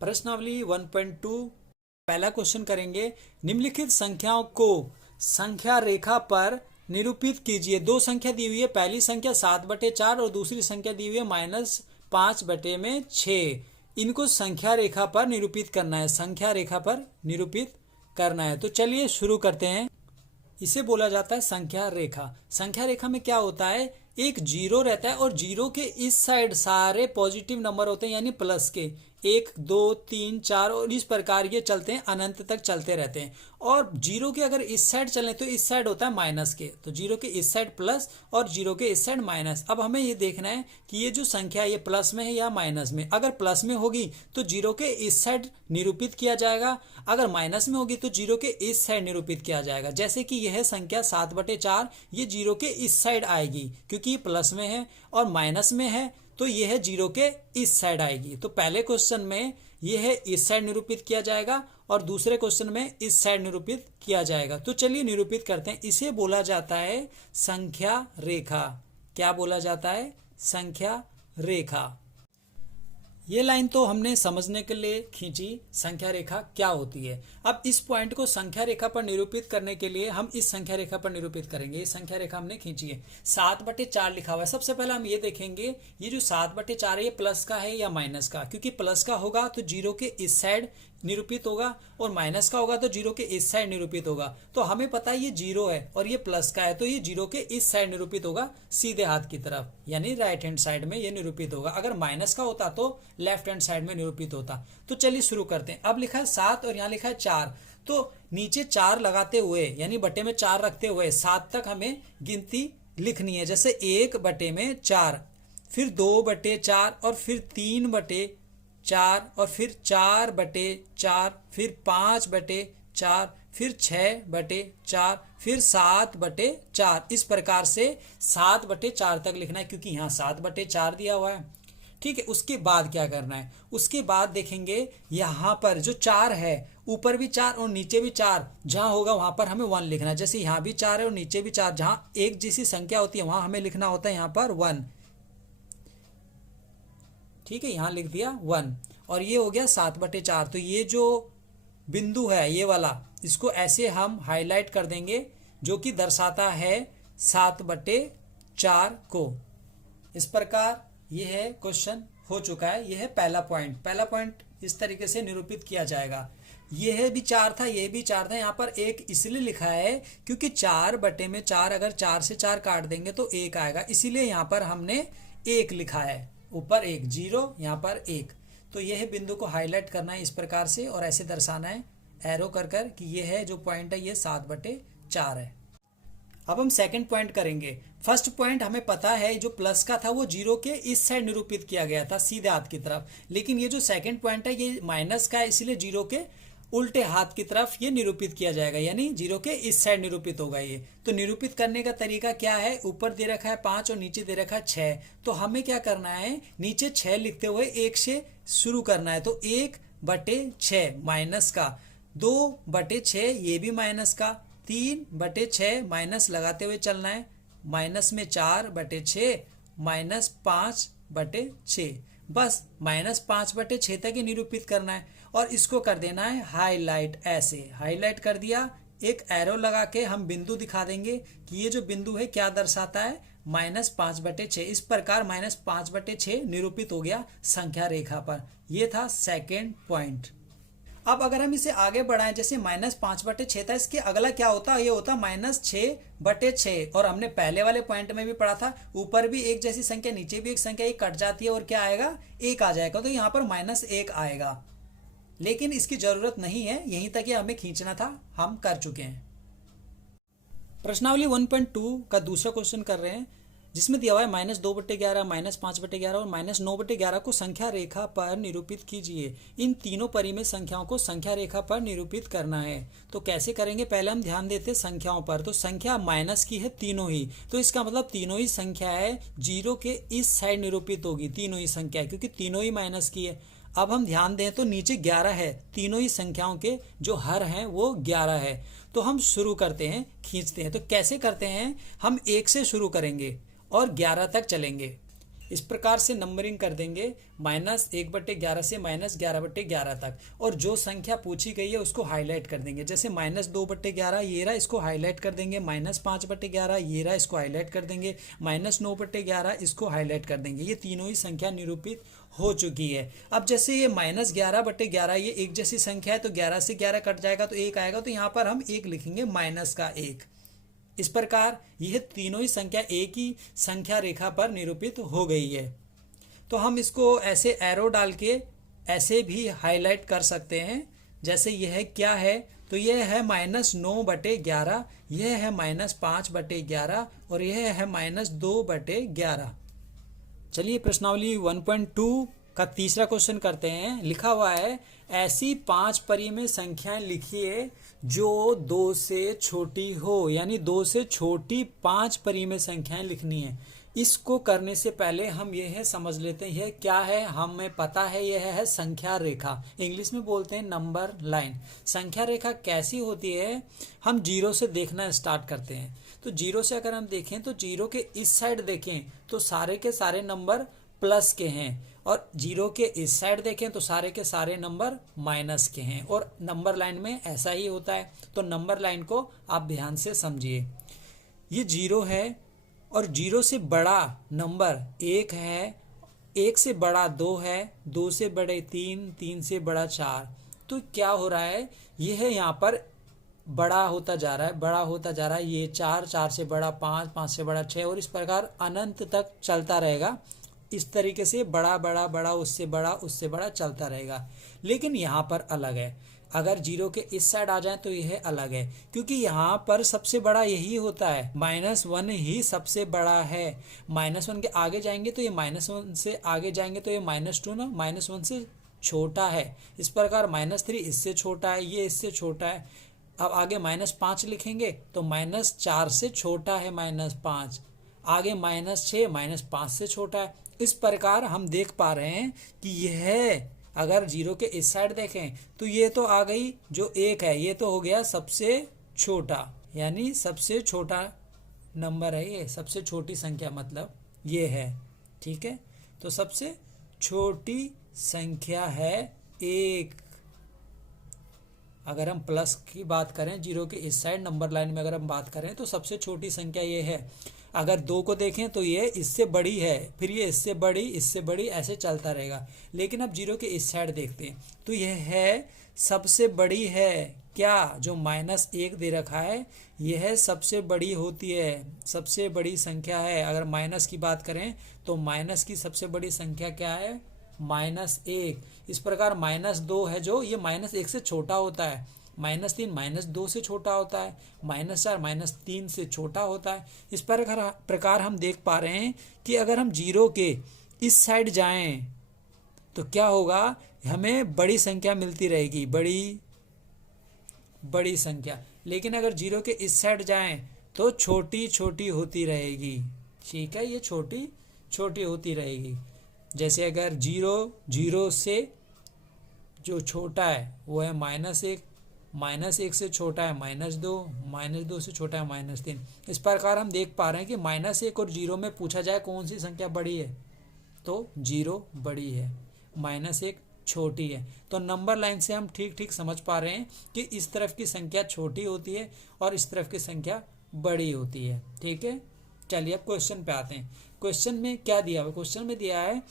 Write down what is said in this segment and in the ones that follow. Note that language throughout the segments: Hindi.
प्रश्नावली 1.2 पहला क्वेश्चन करेंगे। निम्नलिखित संख्याओं को संख्या रेखा पर निरूपित कीजिए। दो संख्या दी हुई है, पहली संख्या 7/4 और दूसरी संख्या दी हुई है -5/6। इनको संख्या रेखा पर निरूपित करना है, संख्या रेखा पर निरूपित करना है। तो चलिए शुरू करते हैं। इसे बोला जाता है संख्या रेखा। संख्या रेखा में क्या होता है, एक जीरो रहता है और जीरो के इस साइड सारे पॉजिटिव नंबर होते हैं, यानी प्लस के 1 2 3 4 और इस प्रकार ये चलते हैं, अनंत तक चलते रहते हैं। और जीरो के अगर इस साइड चलें तो इस साइड होता है माइनस के, तो जीरो के इस साइड प्लस और जीरो के इस साइड माइनस। अब हमें ये देखना है कि ये जो संख्या ये प्लस में है या माइनस में। अगर प्लस में होगी तो जीरो के इस साइड निरूपित किया जाएगा, अगर माइनस में होगी तो जीरो के इस साइड निरूपित किया जाएगा। जैसे कि यह संख्या 7/4 ये जीरो के इस साइड आएगी, क्योंकि ये प्लस में है, और माइनस में है तो यह है जीरो के इस साइड आएगी। तो पहले क्वेश्चन में यह है इस साइड निरूपित किया जाएगा और दूसरे क्वेश्चन में इस साइड निरूपित किया जाएगा। तो चलिए निरूपित करते हैं। इसे बोला जाता है संख्या रेखा। क्या बोला जाता है? संख्या रेखा। ये लाइन तो हमने समझने के लिए खींची संख्या रेखा क्या होती है। अब इस पॉइंट को संख्या रेखा पर निरूपित करने के लिए हम इस संख्या रेखा पर निरूपित करेंगे। ये संख्या रेखा हमने खींची है, 7/4 लिखा हुआ है। सबसे पहले हम ये देखेंगे ये जो 7/4 है ये प्लस का है या माइनस का। क्योंकि प्लस का होगा तो जीरो के इस साइड निरूपित होगा और माइनस का होगा तो जीरो के इस साइड निरूपित होगा। तो हमें पता है ये जीरो है और ये प्लस का है, तो ये जीरो के इस साइड निरूपित होगा, सीधे हाथ की तरफ, यानी राइट हैंड साइड में ये निरूपित होगा। अगर माइनस का होता तो लेफ्ट हैंड साइड में निरूपित होता। तो चलिए शुरू करते हैं। अब लिखा है 7 और यहाँ लिखा है 4, तो नीचे 4 लगाते हुए यानी बटे में 4 रखते हुए 7 तक हमें गिनती लिखनी है। जैसे 1/4, फिर 2/4 और फिर 3/4 और फिर 4/4, फिर 5/4, फिर 6/4, फिर 7/4। इस प्रकार से 7/4 तक लिखना है, क्योंकि यहाँ 7/4 दिया हुआ है। ठीक है, उसके बाद क्या करना है? उसके बाद देखेंगे यहाँ पर जो 4 है, ऊपर भी 4 और नीचे भी 4, जहाँ होगा वहां पर हमें 1 लिखना है। जैसे यहाँ भी 4 है और नीचे भी 4, जहाँ एक जैसी संख्या होती है वहां हमें लिखना होता है यहाँ पर 1। ठीक है, यहां लिख दिया 1 और ये हो गया 7/4। तो ये जो बिंदु है ये वाला, इसको ऐसे हम हाईलाइट कर देंगे, जो कि दर्शाता है 7/4 को। इस प्रकार ये है क्वेश्चन हो चुका है। ये है पहला पॉइंट। पहला पॉइंट इस तरीके से निरूपित किया जाएगा। यह भी 4 था, यह भी 4 था। यहाँ पर 1 इसलिए लिखा है क्योंकि 4/4 अगर 4 से 4 काट देंगे तो 1 आएगा, इसीलिए यहाँ पर हमने 1 लिखा है। ऊपर 1 0, यहाँ पर 1। तो यह बिंदु को हाईलाइट करना है इस प्रकार से और ऐसे दर्शाना है एरो कर कि यह है जो पॉइंट है ये 7/4 है। अब हम सेकंड पॉइंट करेंगे। फर्स्ट पॉइंट हमें पता है जो प्लस का था वो जीरो के इस साइड निरूपित किया गया था, सीधे हाथ की तरफ। लेकिन ये जो सेकंड पॉइंट है ये माइनस का है, इसलिए जीरो के उल्टे हाथ की तरफ ये निरूपित किया जाएगा, यानी जीरो के इस साइड निरूपित होगा ये। तो निरूपित करने का तरीका क्या है? ऊपर दे रखा है 5 और नीचे दे रखा है 6। तो हमें क्या करना है? नीचे 6 लिखते हुए 1 से शुरू करना है। तो 1/6 माइनस का, 2/6 ये भी माइनस का, 3/6 माइनस लगाते हुए चलना है, माइनस में 4/6 -5/6। बस -5/6 तक ही निरूपित करना है और इसको कर देना है हाईलाइट। ऐसे हाईलाइट कर दिया, एक एरो लगा के हम बिंदु दिखा देंगे कि ये जो बिंदु है क्या दर्शाता है, -5/6। इस प्रकार -5/6 निरूपित हो गया संख्या रेखा पर। यह था सेकेंड पॉइंट। अब अगर हम इसे आगे बढ़ाएं, जैसे -5/6 था, इसके अगला क्या होता है? ये होता -6/6। और हमने पहले वाले पॉइंट में भी पढ़ा था, ऊपर भी एक जैसी संख्या नीचे भी एक संख्या, ये कट जाती है और क्या आएगा? 1 आ जाएगा। तो यहाँ पर -1 आएगा, लेकिन इसकी जरूरत नहीं है, यहीं तक ये हमें खींचना था, हम कर चुके हैं। प्रश्नावली 1.2 का दूसरा क्वेश्चन कर रहे हैं, जिसमें दिया हुआ है -2/11, -5/11 और -9/11 को संख्या रेखा पर निरूपित कीजिए। इन तीनों परिमेय संख्याओं को संख्या रेखा पर निरूपित करना है। तो कैसे करेंगे? पहले हम ध्यान देते संख्याओं पर। तो संख्या माइनस की है तीनों ही, तो इसका मतलब तीनों ही संख्या है जीरो के इस साइड निरूपित होगी, तीनों ही संख्या है, क्योंकि तीनों ही माइनस की है। अब हम ध्यान दें तो नीचे 11 है, तीनों ही संख्याओं के जो हर हैं वो 11 है। तो हम शुरू करते हैं, खींचते हैं। तो कैसे करते हैं? हम 1 से शुरू करेंगे और 11 तक चलेंगे। इस प्रकार से नंबरिंग कर देंगे -1/11 से -11/11 तक, और जो संख्या पूछी गई है उसको हाईलाइट कर देंगे। जैसे -2/11 ये रहा, इसको हाईलाइट कर देंगे। -5/11 ये रहा, इसको हाईलाइट कर देंगे। -9/11 इसको हाईलाइट कर देंगे। ये तीनों ही संख्या निरूपित हो चुकी है। अब जैसे ये -11/11 ये एक जैसी संख्या है, तो 11 से 11 कट जाएगा तो 1 आएगा, तो यहाँ पर हम 1 लिखेंगे, -1। इस प्रकार यह तीनों ही संख्या एक ही संख्या रेखा पर निरूपित हो गई है। तो हम इसको ऐसे एरो डाल के ऐसे भी हाईलाइट कर सकते हैं। जैसे यह क्या है, तो यह है -9/11, यह है -5/11 और यह है -2/11। चलिए प्रश्नावली 1.2 का तीसरा क्वेश्चन करते हैं। लिखा हुआ है, ऐसी 5 परिमेय संख्याएं लिखिए जो 2 से छोटी हो, यानी 2 से छोटी 5 परिमेय संख्याएं लिखनी है। इसको करने से पहले हम यह समझ लेते हैं यह क्या है। हमें पता है यह है संख्या रेखा, इंग्लिश में बोलते हैं नंबर लाइन। संख्या रेखा कैसी होती है, हम 0 से देखना स्टार्ट करते हैं। तो 0 से अगर हम देखें तो 0 के इस साइड देखें तो सारे के सारे नंबर प्लस के हैं, और 0 के इस साइड देखें तो सारे के सारे नंबर माइनस के हैं। और नंबर लाइन में ऐसा ही होता है। तो नंबर लाइन को आप ध्यान से समझिए। ये 0 है और 0 से बड़ा नंबर 1 है, 1 से बड़ा 2 है, 2 से बड़े 3, 3 से बड़ा 4। तो क्या हो रहा है, यह है यहाँ पर बड़ा होता जा रहा है, बड़ा होता जा रहा है। ये 4, 4 से बड़ा 5, 5 से बड़ा 6, और इस प्रकार अनंत तक चलता रहेगा। इस तरीके से बड़ा बड़ा बड़ा उससे बड़ा चलता रहेगा। लेकिन यहाँ पर अलग है, अगर 0 के इस साइड आ जाए तो यह अलग है, क्योंकि यहाँ पर सबसे बड़ा यही होता है। -1 ही सबसे बड़ा है। -1 के आगे जाएंगे तो ये -1 से आगे जाएंगे तो ये -2 ना, -1 से छोटा है। इस प्रकार -3 इससे छोटा है, ये इससे छोटा है। अब आगे -5 लिखेंगे तो -4 से छोटा है -5, आगे -6 -5 से छोटा है। इस प्रकार हम देख पा रहे हैं कि यह अगर 0 के इस साइड देखें तो ये तो आ गई जो 1 है, ये तो हो गया सबसे छोटा, यानी सबसे छोटा नंबर है ये, सबसे छोटी संख्या मतलब ये है। ठीक है, तो सबसे छोटी संख्या है 1। अगर हम प्लस की बात करें 0 के इस साइड नंबर लाइन में अगर हम बात करें तो सबसे छोटी संख्या ये है। अगर 2 को देखें तो ये इससे बड़ी है, फिर ये इससे बड़ी, ऐसे चलता रहेगा। लेकिन अब 0 के इस साइड देखते हैं तो यह है सबसे बड़ी है। क्या, जो -1 दे रखा है यह सबसे बड़ी होती है, सबसे बड़ी संख्या है। अगर माइनस की बात करें तो माइनस की सबसे बड़ी संख्या क्या है, -1। इस प्रकार -2 है जो ये -1 से छोटा होता है, -3 -2 से छोटा होता है, -4 -3 से छोटा होता है। इस प्रकार हम देख पा रहे हैं कि अगर हम 0 के इस साइड जाएं तो क्या होगा, हमें बड़ी संख्या मिलती रहेगी, बड़ी संख्या। लेकिन अगर 0 के इस साइड जाएं तो छोटी छोटी होती रहेगी। ठीक है, ये छोटी छोटी होती रहेगी। जैसे अगर 0 से जो छोटा है वो है -1, -1 से छोटा है -2, -2 से छोटा है -3। इस प्रकार हम देख पा रहे हैं कि -1 और 0 में पूछा जाए कौन सी संख्या बड़ी है तो 0 बड़ी है, -1 छोटी है। तो नंबर लाइन से हम ठीक समझ पा रहे हैं कि इस तरफ की संख्या छोटी होती है और इस तरफ की संख्या बड़ी होती है। ठीक है, चलिए अब क्वेश्चन पे आते हैं। क्वेश्चन में क्या दिया हुआ, क्वेश्चन में दिया है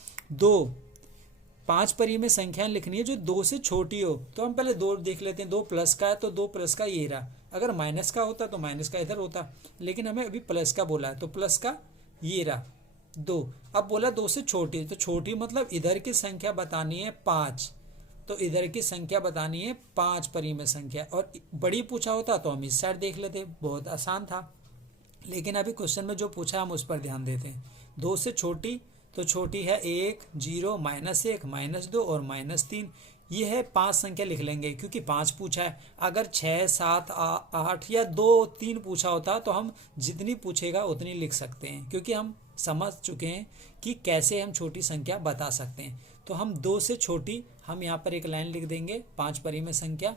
5 परिमेय संख्याएं लिखनी है जो 2 से छोटी हो। तो हम पहले 2 देख लेते हैं। 2 प्लस का है तो 2 प्लस का ये रहा। अगर माइनस का होता तो माइनस का इधर होता, लेकिन हमें अभी प्लस का बोला है तो प्लस का ये रहा 2। अब बोला 2 से छोटी, तो छोटी मतलब इधर की संख्या बतानी है 5, तो इधर की संख्या बतानी है 5 परिमेय संख्या। और बड़ी पूछा होता तो हम इस साइड देख लेते, बहुत आसान था। लेकिन अभी क्वेश्चन में जो पूछा हम उस पर ध्यान देते हैं। 2 से छोटी तो छोटी है 1, 0, -1, -2 और -3। ये है 5 संख्या लिख लेंगे क्योंकि 5 पूछा है। अगर 6, 7, 8 या 2, 3 पूछा होता तो हम जितनी पूछेगा उतनी लिख सकते हैं, क्योंकि हम समझ चुके हैं कि कैसे हम छोटी संख्या बता सकते हैं। तो हम 2 से छोटी, हम यहाँ पर एक लाइन लिख देंगे 5 परिमेय संख्या।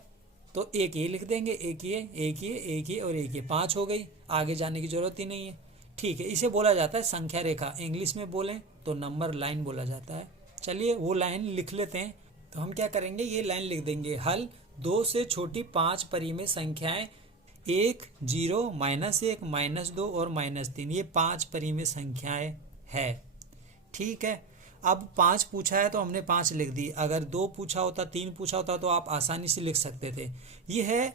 तो एक ये लिख देंगे, एक ये और एक ये, 5 हो गई। आगे जाने की जरूरत ही नहीं है। ठीक है, इसे बोला जाता है संख्या रेखा, इंग्लिश में बोलें तो नंबर लाइन बोला जाता है। चलिए वो लाइन लिख लेते हैं। तो हम क्या करेंगे, ये लाइन लिख देंगे, हल 2 से छोटी 5 परिमेय संख्याएं 1, 0, -1, -2 और -3, ये 5 परिमेय संख्याएं है। ठीक है, अब 5 पूछा है तो हमने 5 लिख दी। अगर 2 पूछा होता, 3 पूछा होता तो आप आसानी से लिख सकते थे। ये है,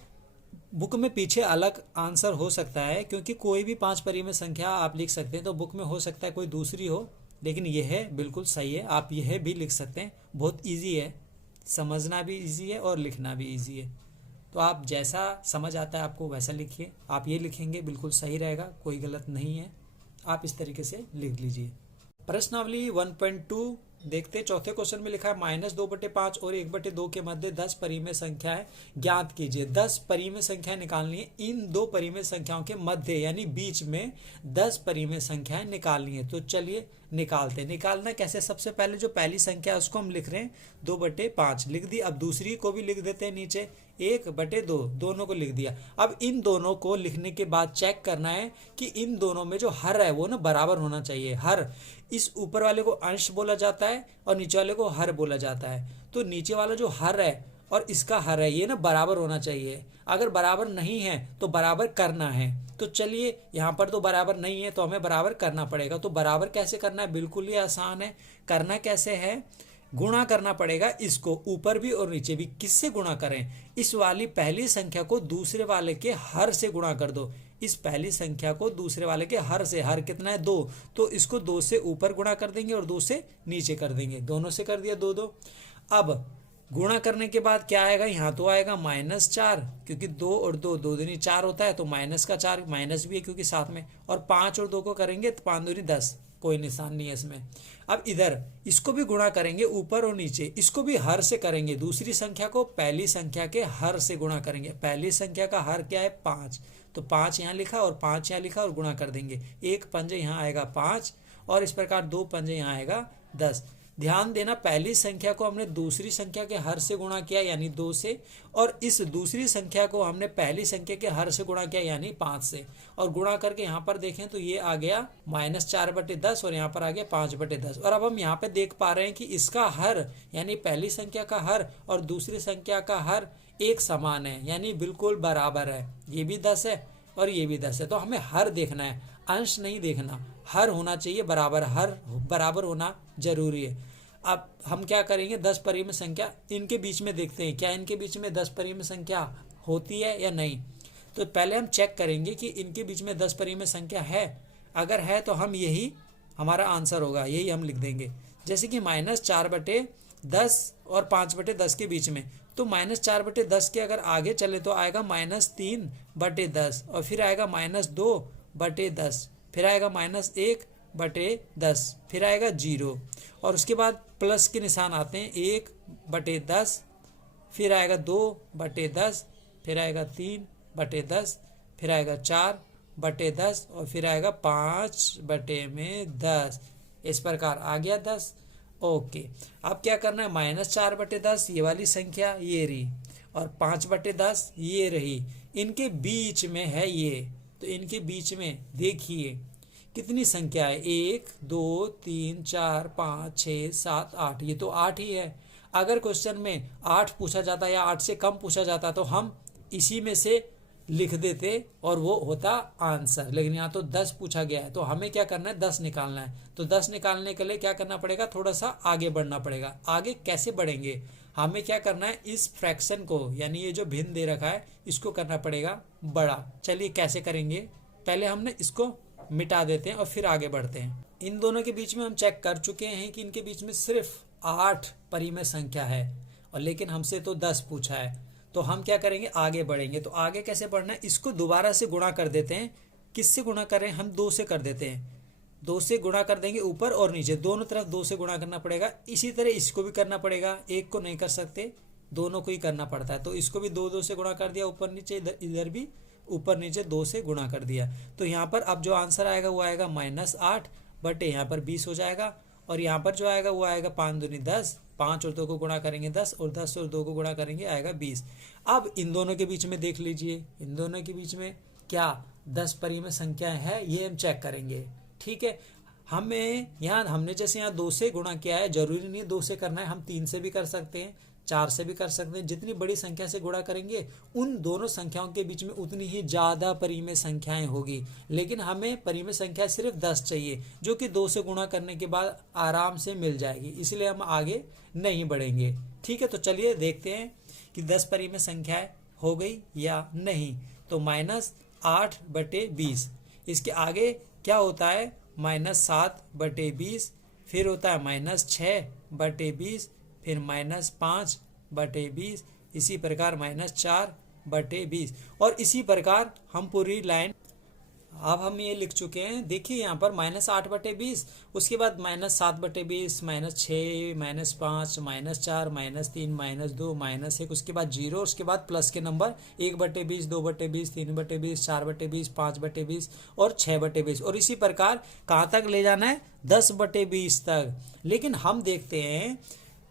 बुक में पीछे अलग आंसर हो सकता है, क्योंकि कोई भी 5 परिमेय संख्या आप लिख सकते हैं, तो बुक में हो सकता है कोई दूसरी हो, लेकिन यह है बिल्कुल सही है। आप यह भी लिख सकते हैं, बहुत इजी है, समझना भी इजी है और लिखना भी इजी है। तो आप जैसा समझ आता है आपको वैसा लिखिए। आप ये लिखेंगे बिल्कुल सही रहेगा, कोई गलत नहीं है। आप इस तरीके से लिख लीजिए। प्रश्नावली 1.2 देखते। चौथे क्वेश्चन में लिखा है -2/5 और 1/2 के मध्य 10 परिमेय संख्याएं ज्ञात कीजिए। 10 परिमेय संख्याएं निकालनी है। इन 2 परिमेय संख्याओं के मध्य यानी बीच में 10 परिमेय संख्याएं निकालनी है। तो चलिए निकालते। निकालना कैसे, सबसे पहले जो पहली संख्या है उसको हम लिख रहे हैं 2/5 लिख दी। अब दूसरी को भी लिख देते हैं नीचे 1/2, दोनों को लिख दिया। अब इन दोनों को लिखने के बाद चेक करना है कि इन दोनों में जो हर है वो ना बराबर होना चाहिए। हर, इस ऊपर वाले को अंश बोला जाता है और नीचे वाले को हर बोला जाता है। तो नीचे वाला जो हर है और इसका हर है, ये ना बराबर होना चाहिए। अगर बराबर नहीं है तो बराबर करना है। तो चलिए, यहाँ पर तो बराबर नहीं है तो हमें बराबर करना पड़ेगा। तो बराबर कैसे करना है, बिल्कुल ही आसान है। करना कैसे है, गुणा करना पड़ेगा इसको, ऊपर भी और नीचे भी। किससे गुणा करें, इस वाली पहली संख्या को दूसरे वाले के हर से गुणा कर दो। इस पहली संख्या को दूसरे वाले के हर से, हर कितना है 2, तो इसको 2 से ऊपर गुणा कर देंगे और 2 से नीचे कर देंगे। दोनों से कर दिया 2 2। अब गुणा करने के बाद क्या आएगा, यहाँ तो आएगा -4, क्योंकि 2 और 2 2 दूनी 4 होता है, तो -4 माइनस भी है क्योंकि साथ में। और 5 और 2 को करेंगे तो 5 दूनी 10, कोई निशान नहीं है इसमें। अब इधर इसको भी गुणा करेंगे ऊपर और नीचे, इसको भी हर से करेंगे। दूसरी संख्या को पहली संख्या के हर से गुणा करेंगे। पहली संख्या का हर क्या है 5, तो 5 यहाँ लिखा और 5 यहाँ लिखा और गुणा कर देंगे। 1 पंजे यहाँ आएगा 5 और इस प्रकार 2 पंजे यहाँ आएगा 10। ध्यान देना, पहली संख्या को हमने दूसरी संख्या के हर से गुणा किया यानी 2 से, और इस दूसरी संख्या को हमने पहली संख्या के हर से गुणा किया यानी 5 से। और गुणा करके यहाँ पर देखें तो ये आ गया -4/10 और यहाँ पर आ गया 5/10। और अब हम यहाँ पे देख पा रहे हैं कि इसका हर यानी पहली संख्या का हर और दूसरी संख्या का हर एक समान है, यानी बिल्कुल बराबर है। ये भी 10 है और ये भी 10 है। तो हमें हर देखना है, अंश नहीं देखना। हर होना चाहिए बराबर, हर बराबर होना जरूरी है। अब हम क्या करेंगे, 10 परिमेय संख्या इनके बीच में देखते हैं, क्या इनके बीच में 10 परिमेय संख्या होती है या नहीं। तो पहले हम चेक करेंगे कि इनके बीच में 10 परिमेय संख्या है। अगर है तो हम यही हमारा आंसर होगा, यही हम लिख देंगे। जैसे कि -4/10 और 5/10 के बीच में, तो -4/10 के अगर आगे चले तो आएगा -3/10 और फिर आएगा -2/10, फिर आएगा -1/10, फिर आएगा 0 और उसके बाद प्लस के निशान आते हैं 1/10, फिर आएगा 2/10, फिर आएगा 3/10, फिर आएगा 4/10 और फिर आएगा 5/10। इस प्रकार आ गया 10। ओके, अब क्या करना है, -4/10 ये वाली संख्या ये रही और 5/10 ये रही, इनके बीच में है ये। तो इनके बीच में देखिए कितनी संख्या है, 1 2 3 4 5 6 7 8, ये तो 8 ही है। अगर क्वेश्चन में 8 पूछा जाता या 8 से कम पूछा जाता तो हम इसी में से लिख देते और वो होता आंसर, लेकिन यहाँ तो 10 पूछा गया है। तो हमें क्या करना है, 10 निकालना है। तो 10 निकालने के लिए क्या करना पड़ेगा, थोड़ा सा आगे बढ़ना पड़ेगा। आगे कैसे बढ़ेंगे, हमें क्या करना है, इस फ्रैक्शन को यानी ये जो भिन्न दे रखा है इसको करना पड़ेगा बड़ा। चलिए कैसे करेंगे, पहले हमने इसको मिटा देते हैं और फिर आगे बढ़ते हैं। इन दोनों के बीच में हम चेक कर चुके हैं कि इनके बीच में सिर्फ 8 परिमेय संख्या है, और लेकिन हमसे तो 10 पूछा है। तो हम क्या करेंगे, आगे बढ़ेंगे। तो आगे कैसे बढ़ना है, इसको दोबारा से गुणा कर देते हैं। किससे गुणा करें, हम 2 से कर देते हैं। 2 से गुणा कर देंगे, ऊपर और नीचे दोनों तरफ 2 से गुणा करना पड़ेगा। इसी तरह इसको भी करना पड़ेगा, एक को नहीं कर सकते, दोनों को ही करना पड़ता है। तो इसको भी 2 2 से गुणा कर दिया, ऊपर नीचे, इधर भी ऊपर नीचे 2 से गुणा कर दिया। तो यहाँ पर अब जो आंसर आएगा वो आएगा -8 बटे यहाँ पर 20 हो जाएगा। और यहाँ पर जो आएगा वो आएगा 5 दूनी 10, 5 और 2 को गुणा करेंगे 10 और 10 और 2 को गुणा करेंगे आएगा 20। अब इन दोनों के बीच में देख लीजिए, इन दोनों के बीच में क्या 10 परिमेय संख्याएं है, ये हम चेक करेंगे। ठीक है, हमें यहाँ हमने जैसे यहाँ 2 से गुणा किया है, जरूरी नहीं है 2 से करना है, हम 3 से भी कर सकते हैं, 4 से भी कर सकते हैं। जितनी बड़ी संख्या से गुणा करेंगे उन दोनों संख्याओं के बीच में उतनी ही ज़्यादा परिमेय संख्याएं होगी। लेकिन हमें परिमेय संख्या सिर्फ 10 चाहिए, जो कि 2 से गुणा करने के बाद आराम से मिल जाएगी, इसलिए हम आगे नहीं बढ़ेंगे। ठीक है, तो चलिए देखते हैं कि 10 परिमेय संख्याएं हो गई या नहीं। तो -8/20, इसके आगे क्या होता है, -7/20, फिर होता है -6/20, फिर -5/20, इसी प्रकार -4/20, और इसी प्रकार हम पूरी लाइन। अब हम ये लिख चुके हैं, देखिए यहाँ पर -8/20, उसके बाद -7/20, -6, -5, -4, -3, -2, -1, उसके बाद 0, उसके बाद प्लस के नंबर 1/20, 2/20, 3/20, 4/20, 5/20 और 6/20, और इसी प्रकार कहाँ तक ले जाना है, 10/20 तक। लेकिन हम देखते हैं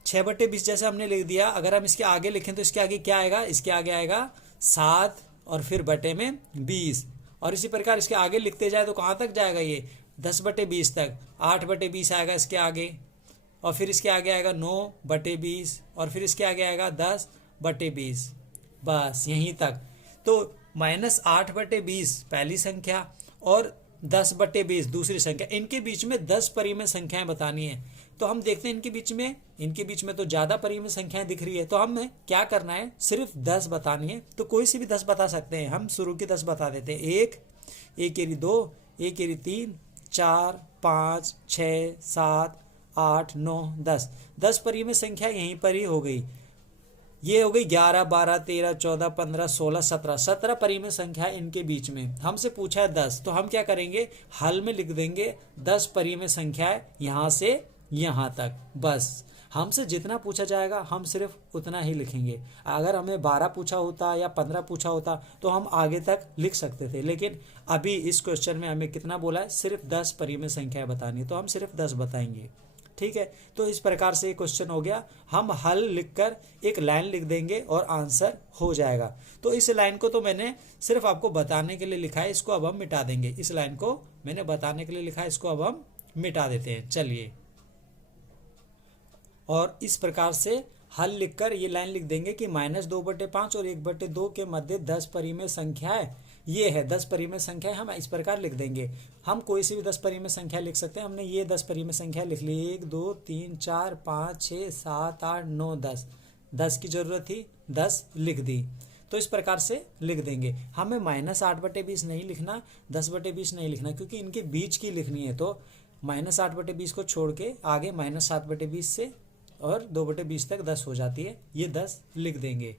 6/20 जैसे हमने लिख दिया, अगर हम इसके आगे लिखें तो इसके आगे क्या आएगा, इसके आगे आएगा 7 और फिर बटे में 20, और इसी प्रकार इसके आगे लिखते जाए तो कहाँ तक जाएगा ये, 10/20 तक। 8/20 आएगा इसके आगे, और फिर इसके आगे आएगा 9/20, और फिर इसके आगे आएगा 10/20, बस यहीं तक। तो -8/20 पहली संख्या और 10/20 दूसरी संख्या, इनके बीच में 10 परिमेय संख्याएं बतानी है। तो हम देखते हैं इनके बीच में तो ज़्यादा परिमेय संख्याएं दिख रही है, तो हमें क्या करना है, सिर्फ 10 बतानी है। तो कोई सी भी 10 बता सकते हैं, हम शुरू की 10 बता देते हैं। 1, 2, 3, 4, 5, 6, 7, 8, 9, 10। 10 परिमेय संख्या यहीं पर ही हो गई। ये हो गई 11, 12, 13, 14, 15, 16, 17, 17 परिमेय संख्या इनके बीच में। हमसे पूछा है 10, तो हम क्या करेंगे, हल में लिख देंगे 10 परिमेय संख्याएं यहाँ से यहाँ तक। बस हमसे जितना पूछा जाएगा हम सिर्फ उतना ही लिखेंगे। अगर हमें 12 पूछा होता या 15 पूछा होता तो हम आगे तक लिख सकते थे, लेकिन अभी इस क्वेश्चन में हमें कितना बोला है, सिर्फ 10 परिमेय संख्याएं बतानी, तो हम सिर्फ 10 बताएंगे। ठीक है, तो इस प्रकार से क्वेश्चन हो गया। हम हल लिखकर एक लाइन लिख देंगे और आंसर हो जाएगा। तो इस लाइन को तो मैंने सिर्फ आपको बताने के लिए लिखा है, इसको अब हम मिटा देंगे। इस लाइन को मैंने बताने के लिए लिखा है, इसको अब हम मिटा देते हैं। चलिए, और इस प्रकार से हल लिखकर ये लाइन लिख देंगे कि -2/5 और 1/2 के मध्य 10 परिमेय संख्याएं, ये है 10 परिमेय संख्याएं। हम इस प्रकार लिख देंगे। हम कोई सी भी 10 परिमेय संख्या लिख सकते हैं। हमने ये 10 परिमेय संख्या लिख ली, 1, 2, 3, 4, 5, 6, 7, 8, 9, 10। 10 की जरूरत थी, 10 लिख दी। तो इस प्रकार से लिख देंगे। हमें -8/20 नहीं लिखना, 10/20 नहीं लिखना, क्योंकि इनके बीच की लिखनी है। तो -8/20 को छोड़ के आगे -7/20 से और 2/20 तक 10 हो जाती है, ये 10 लिख देंगे।